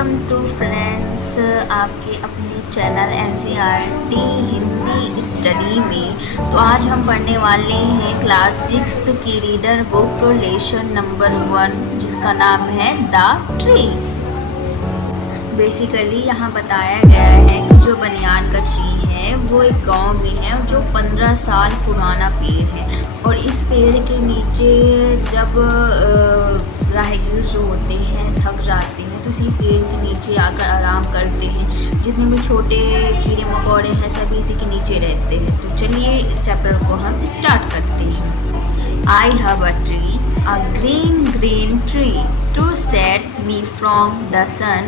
Welcome to friends आपके अपने channel NCERT Hindi study में। तो आज हम पढ़ने वाले हैं क्लास 6 की रीडर बुक लेसन नंबर 1 जिसका नाम है द ट्री। बेसिकली यहाँ बताया गया है कि जो बनियान का ट्री है वो एक गांव में है जो 15 साल पुराना पेड़ है और इस पेड़ के नीचे जब राहगीर जो होते हैं थक जाते हैं तो इसी पेड़ के नीचे आकर आराम करते हैं। जितने भी छोटे कीड़े मकोड़े हैं सभी इसी के नीचे रहते हैं। तो चलिए चैप्टर को हम स्टार्ट करते हैं। I have a tree, a green tree to set me from the sun.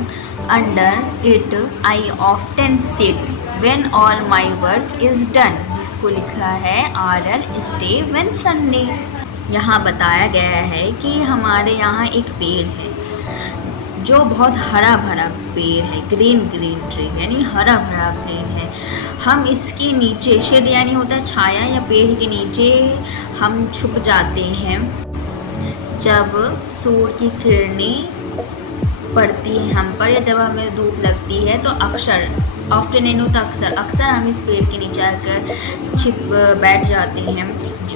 Under it I often sit when all my work is done. जिसको लिखा है RL stay when Sunday। यहाँ बताया गया है कि हमारे यहाँ एक पेड़ है जो बहुत हरा भरा पेड़ है। ग्रीन ट्री यानी हरा भरा पेड़ है। हम इसके नीचे शेड यानी होता है छाया या पेड़ के नीचे हम छुप जाते हैं जब सूर्य की किरणें पड़ती है हम पर या जब हमें धूप लगती है। तो अक्सर ऑफ्टन नहीं होता अक्सर हम इस पेड़ के नीचे आकर बैठ जाते हैं।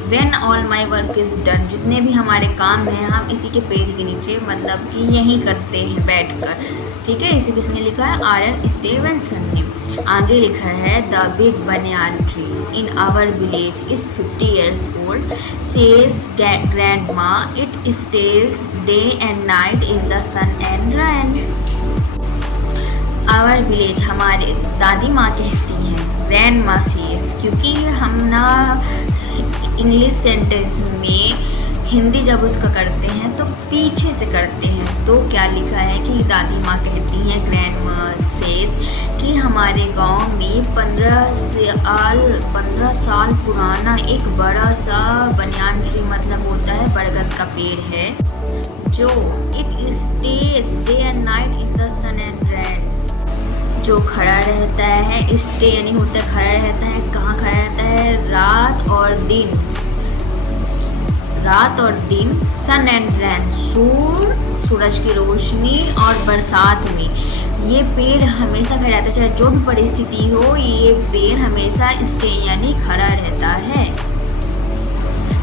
When all my work is done, जितने भी हमारे काम हैं हम इसी के पेड़ के नीचे मतलब कि यहीं करते हैं बैठकर। ठीक है, इसी किसने लिखा है RL stay when Sunday। आगे लिखा है the big banyan tree in our village is 50 years old, says grandma, it stays day and night in the sun and rain। Our village हमारे दादी माँ कहती हैं, ग्रैंड माँ सेज, क्योंकि हम ना इंग्लिश सेंटेंस में हिंदी जब उसका करते हैं तो पीछे से करते हैं। तो क्या लिखा है कि दादी माँ कहती हैं, ग्रैंड माँ सेज, कि हमारे गांव में 15 साल पुराना एक बड़ा सा बनियान ट्री मतलब होता है बरगद का पेड़ है जो it stays day and night in the sun and rain, जो खड़ा रहता है। स्टे यानी होता है खड़ा रहता है। कहाँ खड़ा रहता है? रात और दिन सन एंड रैन, सूरज की रोशनी और बरसात में ये पेड़ हमेशा खड़ा रहता है। चाहे जो भी परिस्थिति हो ये पेड़ हमेशा स्टे यानी खड़ा रहता है।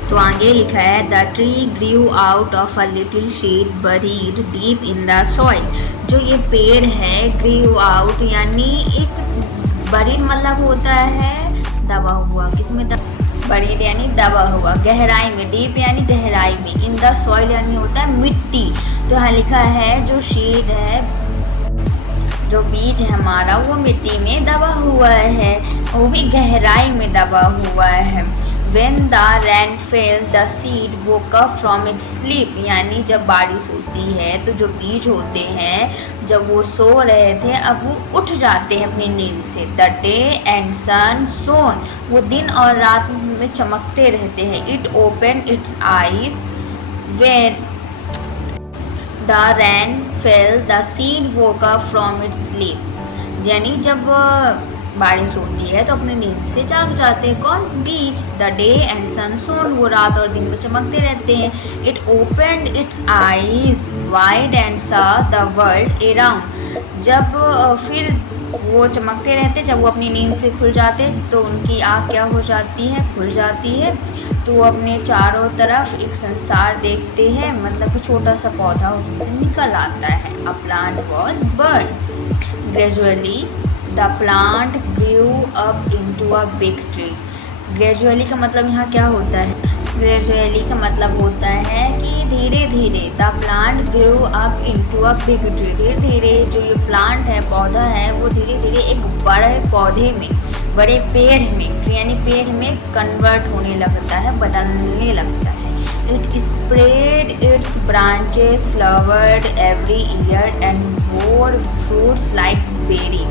तो आगे लिखा है the tree grew out of a little seed buried deep in the soil. जो ये पेड़ है ग्रीव आउट यानी एक बरीड मतलब होता है दबा हुआ, किसमें बरीड यानी दबा हुआ, गहराई में, डीप यानी गहराई में, इन द सॉइल यानी होता है मिट्टी। तो यहाँ लिखा है जो सीड है, जो बीज है हमारा वो मिट्टी में दबा हुआ है, वो भी गहराई में दबा हुआ है। When the rain fell, the seed woke up from its sleep, यानी जब बारिश होती है तो जो बीज होते हैं जब वो सो रहे थे अब वो उठ जाते हैं अपनी नींद से। The day and sun shone, वो दिन और रात में चमकते रहते हैं। It opened its eyes when the rain fell, the seed woke up from its sleep, यानी जब बारिश होती है तो अपने नींद से जाग जाते हैं। कौन? बीज। द डे एंड सन सोन, वो रात और दिन में चमकते रहते हैं। It opened it's eyes wide and सा द वर्ल्ड अराउंड, जब फिर वो चमकते रहते जब वो अपनी नींद से खुल जाते तो उनकी आँख क्या हो जाती है? खुल जाती है। तो वो अपने चारों तरफ एक संसार देखते हैं, मतलब कि छोटा सा पौधा उसमें से निकल आता है। A plant was burn gradually, the plant grew up into a big tree. Gradually का मतलब यहाँ क्या होता है? ग्रेजुअली का मतलब होता है कि धीरे धीरे, the plant grew up into a big tree, धीरे धीरे जो ये प्लांट है पौधा है वो धीरे धीरे एक बड़े पौधे में, बड़े पेड़ में, यानी पेड़ में कन्वर्ट होने लगता है, बदलने लगता है। It spread its branches, flowered every year and bore fruits like berry,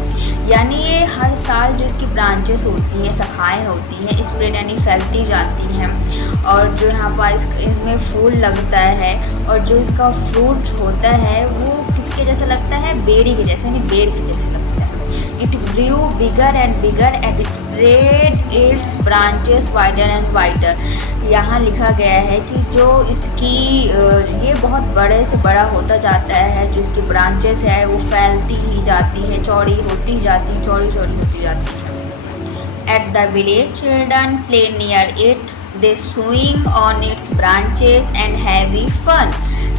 यानी ये हर साल जो इसकी ब्रांचेस होती हैं, शाखाएँ होती हैं, स्प्रेड यानी फैलती जाती हैं और जो यहाँ पर इसमें फूल लगता है और जो इसका फ्रूट होता है वो किसके जैसा लगता है? बेरी के जैसे, यानी बेर के जैसे लगता है। It grew bigger and spread its branches wider and wider। यहाँ लिखा गया है कि जो इसकी ये बहुत बड़े से बड़ा होता जाता है, जो इसकी ब्रांचेस है वो फैलती ही जाती है, चौड़ी होती जाती, चौड़ी चौड़ी होती जाती है। At the village, children play near it. They swing on its branches and have fun.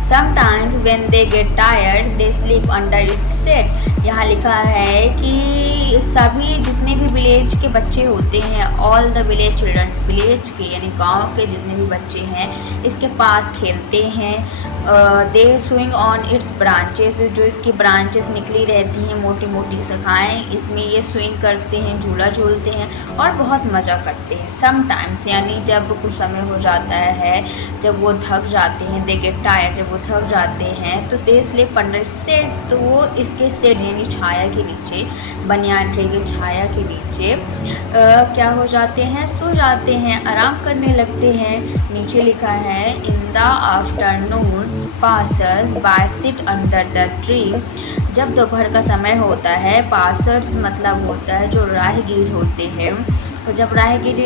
Sometimes when they get tired, they sleep under its shade. यहाँ लिखा है कि सभी जितने भी विलेज के बच्चे होते हैं, all the village children, village के यानी गांव के जितने भी बच्चे हैं इसके पास खेलते हैं। दे स्विंग ऑन इट्स ब्रांचेस, जो इसकी ब्रांचेस निकली रहती हैं, मोटी मोटी शाखाएँ, इसमें ये स्विंग करते हैं, झूला झूलते हैं और बहुत मज़ा करते हैं। समटाइम्स यानी जब कुछ समय हो जाता है, जब वो थक जाते हैं, दे गेट टायर्ड, जब वो थक जाते हैं तो दे स्लीप अंडर शेड, तो वो इसके शेड यानी छाया के नीचे, बनियान ट्री की छाया के नीचे क्या हो जाते हैं, सो जाते हैं, आराम करने लगते हैं। नीचे लिखा है in the afternoon passers bye sit under the tree. जब दोपहर का समय होता है, पासर्स मतलब होता है जो राहगीर होते हैं, तो जब राहगीर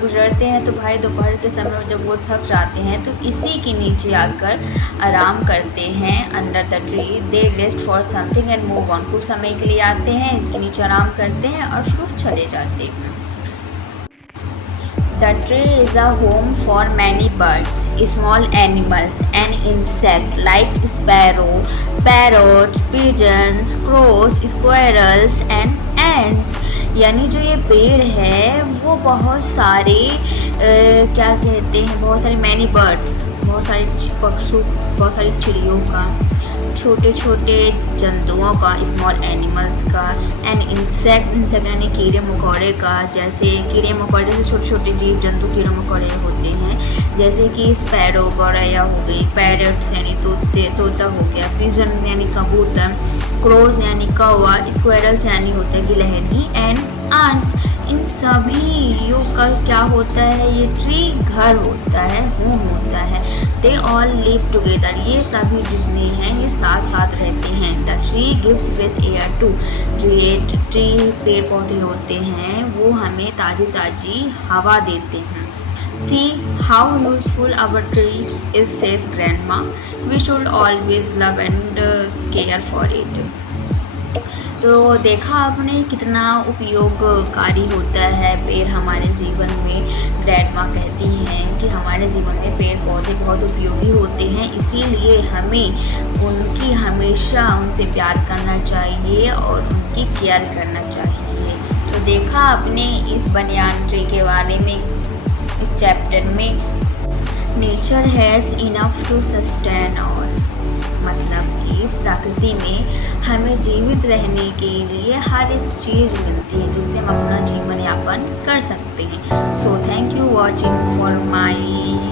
गुजरते हैं तो भाई दोपहर के समय जब वो थक जाते हैं तो इसी के नीचे आकर आराम करते हैं। Under the tree they rest for something and move on, कुछ समय के लिए आते हैं, इसके नीचे आराम करते हैं और फिर चले जाते हैं। The tree is a home for many birds, small animals and insects like sparrow, parrots, pigeons, crows, squirrels and ants। यानी जो ये पेड़ है वो बहुत सारे क्या कहते हैं, बहुत सारे मैनी बर्ड्स, बहुत सारे पक्षियों, बहुत सारी चिड़ियों का, छोटे छोटे जंतुओं का, स्मॉल एनिमल्स का, एंड इंसेक्ट यानी कीड़े मकोड़े का, जैसे कीड़े मकोड़े से छोटे छोटे जीव जंतु कीड़े मकोड़े होते हैं, जैसे कि स्पैरो गौरैया हो गई, पैरट्स यानी तोता हो गया, पिजन यानी कबूतर, क्रोज यानी कौवा, स्क्वायरल्स यानी होता है गिलहरी, एंड आंट्स। इन सभी का क्या होता है, ये ट्री घर होता है, होम होता है। दे ऑल लिव टुगेदर, ये सभी जितने हैं ये साथ साथ रहते हैं। The tree gives fresh air too, जो ये ट्री पेड़ पौधे होते हैं वो हमें ताज़ी ताज़ी हवा देते हैं। See how useful our tree is, says grandma. We should always love and care for it. तो देखा आपने कितना उपयोगकारी होता है पेड़ हमारे जीवन में। ग्रैंडमा कहती हैं कि हमारे जीवन में पेड़ पौधे बहुत उपयोगी होते हैं, इसीलिए हमें उनकी हमेशा उनसे प्यार करना चाहिए और उनकी केयर करना चाहिए। तो देखा आपने इस बनियान ट्री के बारे में इस चैप्टर में। Nature has enough to sustain all, मतलब कि प्रकृति में हमें जीवित रहने के लिए हर एक चीज़ मिलती है जिससे हम अपना जीवन यापन कर सकते हैं। So thank you watching for my